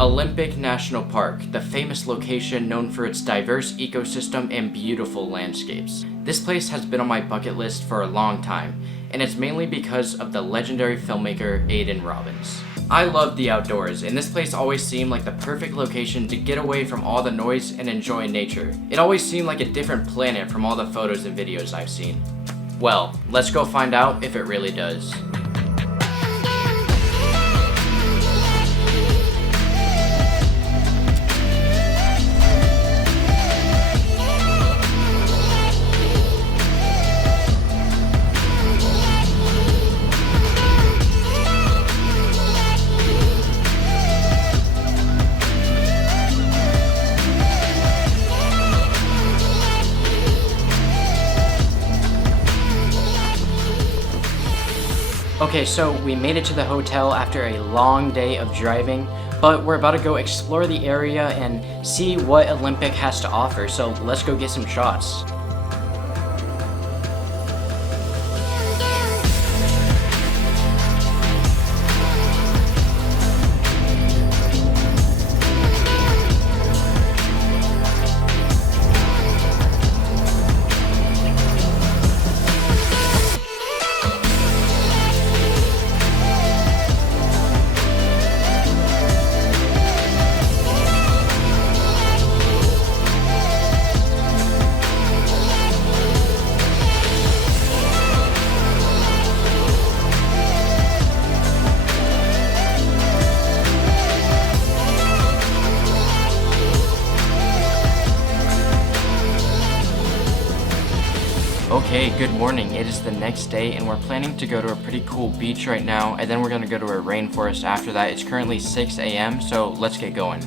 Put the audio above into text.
Olympic National Park, the famous location known for its diverse ecosystem and beautiful landscapes. This place has been on my bucket list for a long time, and it's mainly because of the legendary filmmaker Aidan Robbins. I love the outdoors, and this place always seemed like the perfect location to get away from all the noise and enjoy nature. It always seemed like a different planet from all the photos and videos I've seen. Well, let's go find out if it really does. Okay, so we made it to the hotel after a long day of driving, but we're about to go explore the area and see what Olympic has to offer, so let's go get some shots. Okay, good morning. It is the next day and we're planning to go to a pretty cool beach right now, and then we're going to go to a rainforest after that. It's currently 6 a.m., so let's get going.